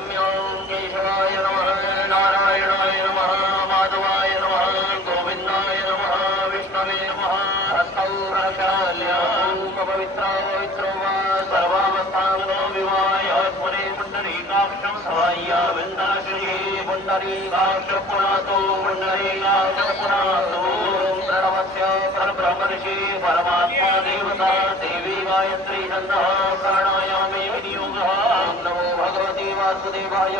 केशवाय नमः नारायणाय नमः माधवाय नमः गोविंदाय नमः विष्णवे नमः हस्तौ पवित्रा पवित्रो वा सर्वावस्थानो विवाय स्मरे पुण्डरीकाक्षं सवाय्या विन्दनश्री पुण्डरीकाक्ष पुनातो पुण्डरीकाक्ष पुनातो प्रणवस्य परब्रह्मर्षि परमात्मा देवता देवी गायत्री छन्दः प्राणायामे विनियोगः नमो भगवते वासुदेवाय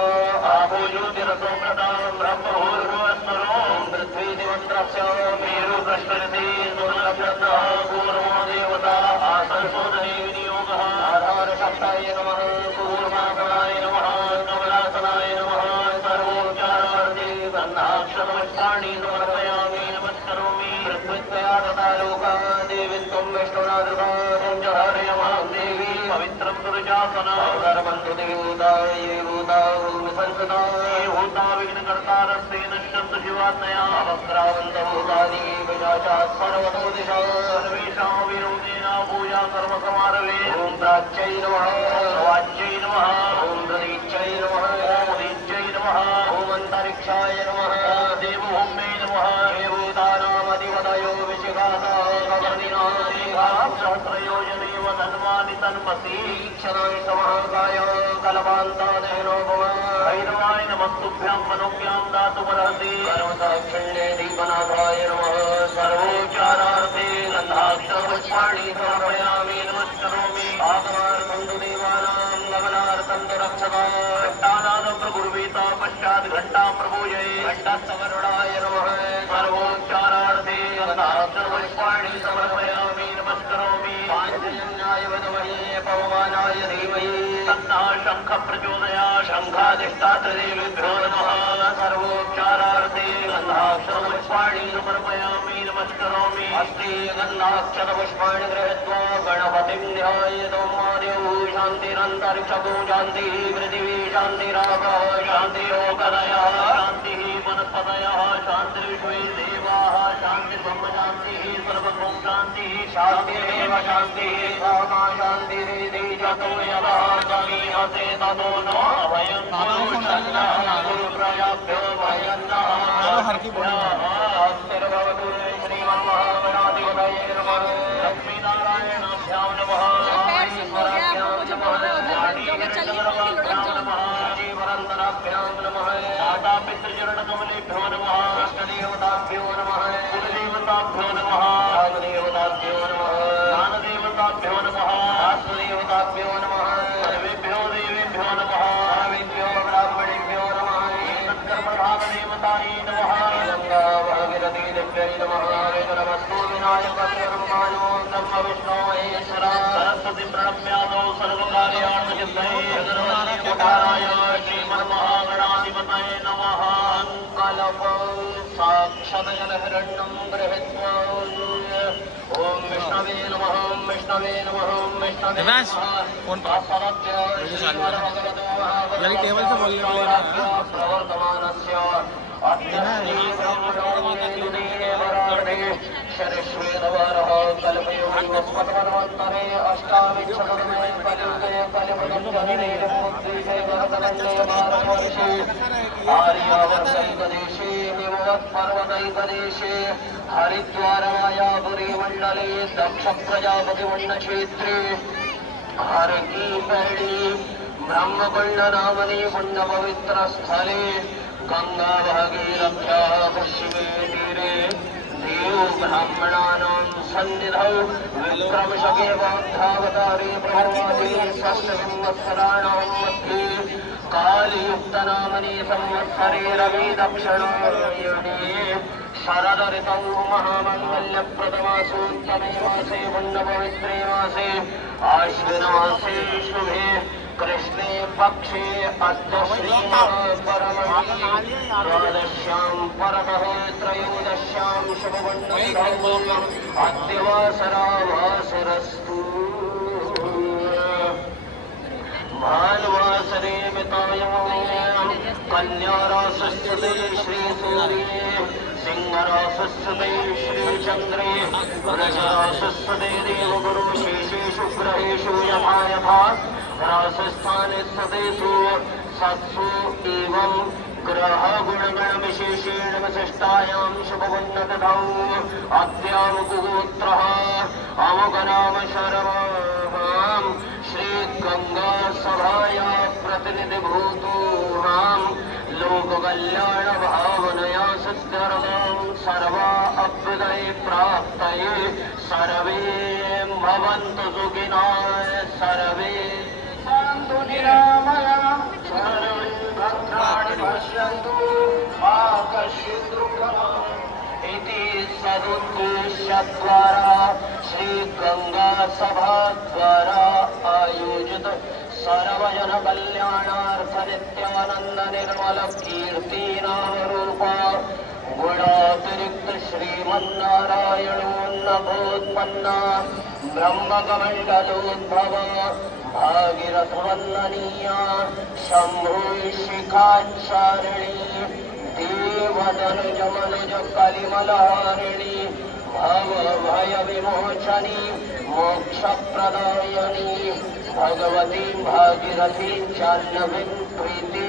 आभो ज्योतिरसोमृतां ब्रह्मभूर्भुवस्सरो पृथ्वी दिवन्द्रस्य मेरु पृष्ठरते सोमलभ्यन्तः पूर्वो देवता आसंशोधने विनियोगः आधारशक्ताय नमः पूर्वापराय नमः कमलासनाय नमः सर्वोपचारार्थे गन्धाक्षरवस्त्राणि समर्पयामि नमस्करोमि पृथ्वीत्वया तथा लोका देवी त्वं विष्णुनादृता च मां देवी पवित्रं पुरुषासना सर्वन्तु देवता ये भूता संसदा ये भूता विघ्नकर्तारस्ते नश्यन्तु शिवात्मया वक्रावन्तभूतानि विनाशात् सर्वतो दिशा सर्वेषां विरोधेन पूजा कर्मसमारभे ॐ प्राच्यै नमः वाच्यै नमः ॐ प्रदीच्यै नमः ॐ उदीच्यै नमः ॐ अन्तरिक्षाय नमः देवभूम्यै नमः हे भूतानामधिपतयो विशिखासा सहस्रयोजनैव धन्वानि तन्मसि क्षणाय समहाकाय कल्पान्तादेनो भव भैरवाय नमस्तुभ्यां मनोभ्यां दातुमर्हसि कर्मसाक्षिण्ये दीपनाथाय नमः सर्वोच्चारार्थे गन्धाक्षरपुष्पाणि समर्पयामि नमस्करोमि आगमार्थं तु देवानां गमनार्थं तु रक्षका घट्टानादं प्रकुर्वीता पश्चात् घण्टां प्रपूजये घण्टस्तवरुणाय नमः सर्वोच्चारार्थे गन्धाक्षरपुष्पाणि समर्पयामि नमस्करोमि पाञ्चजन्याय वदमहे पवमानाय धीमहि तन्नः शङ्खः प्रचोदयात् शङ्खाधिष्ठात्रदेवेभ्यो नमः सर्वोच्चारार्थे गन्धाक्षरपुष्पाणि समर्पयामि नमस्करोमि हस्ते गन्धाक्षरपुष्पाणि गृहीत्वा गणपतिं ध्यायेतो महादेवः शान्तिरन्तरिक्षको शान्तिः पृथिवी शान्तिरापः शान्तिरोकदयः शान्तिः वनस्पतयः शान्तिर्विश्वे देवाः शान्तिर्ब्रह्मशान्तिः सर्वभौम शान्तिः शान्तिरेव शान्तिः सामा शान्तिरिति जतो यतः जमीयते ततो नो वयं गुरुप्रजाभ्यो वयं नः सर्वभवतु श्रीमन्महागणाधिपतये नमः लक्ष्मीनारायणाभ्यां नमः जीवरन्तराभ्यां नमः मातापितृचरणकमलेभ्यो नमः इष्टदेवताभ्यो नमः कुलदेवताभ्यो नमः रामदेवताभ्यो नमः ज्ञानदेवताभ्यो नमः वासुदेवताभ्यो नमः सर्वेभ्यो देवेभ्यो नमः सर्वेभ्यो ब्राह्मणेभ्यो नमः एतत्कर्मधामदेवतायै नमः गङ्गा भागीरथी देव्यै नमः नमस्तु विनायकर्माणो ब्रह्म विष्णो महेश्वरा सरस्वती प्रणम्यादौ सर्वकार्यार्थसिद्धये जगन्नाथाय श्रीमन्महागणाधिपतये नमः कल्पं साक्षादजलहिरण्यं गृहीत्वा ॐ विष्णवे नमः विष्णवे नमः विष्णवे प्रवर्तमानस्य शरश्वेदवारः कल्पयोगस्मत्मन्वन्तरे अष्टाविंशतमे कलियुगे कलिपदं आर्यावर्तैकदेशे हिमवत्पर्वतैकदेशे हरिद्वारमायापुरी मण्डले दक्षप्रजापतिमण्डक्षेत्रे हरकीपर्णी ब्रह्मकुण्डनामनि पुण्यपवित्रस्थले गंगा भागीरथ्याः पश्चिमे तीरे देव ब्राह्मणानां सन्निधौ विक्रमशके बौद्धावतारे प्रभवादि षष्ठसंवत्सराणां मध्ये कालयुक्तनामनि संवत्सरे रवि दक्षिणायने शरद ऋतौ महामङ्गल्यप्रदमासोत्तमे मासे पुण्यपवित्रे मासे आश्विनमासे शुभे कृष्णे पक्षे द्वादश्यां परतः त्रयोदश्यां शुभमण्डलौ अद्यवासरा वासरस्तु भानुवासरे मितायां कन्यारासस्यते श्रीसूर्ये सिंहरासस्ते श्रीचन्द्रे वृषरासस्ते देवगुरु शेषेषु ग्रहेषु यथा यथा रासस्थाने सदेषु सत्सु एवं ग्रह गुणगण विशेषेण विशिष्टायां शुभवन्नतौ अद्यावकुगोत्रः अमुकनाम शर्मां श्रीगंगा सभाया प्रतिनिधिभूतोऽहं लोककल्याण भावनया सिद्ध्यर्थं सर्वा अभ्युदय प्राप्तये सर्वे भवन्तु सुखिनः सर्वे सन्तु निरामया सर्वे भद्राणि पश्यन्तु मा कश्चित् दुःखम् इति सदुद्देश्यद्वारा श्रीगंगा सभा द्वारा आयोजित सर्वजन कल्याणार्थ नित्यानंद निर्मल कीर्ति नाम रूप गुणातिरिक्त श्रीमन्नारायणोन्नभोत्पन्न ब्रह्मकमण्डलोद्भव भागीरथ वंदनीया शंभु शिखाचारिणी देवदनुज मनुज कलिमलहारिणी भव भय विमोचनी मोक्ष प्रदायनी भगवती भागीरथी जाह्नवी प्रीति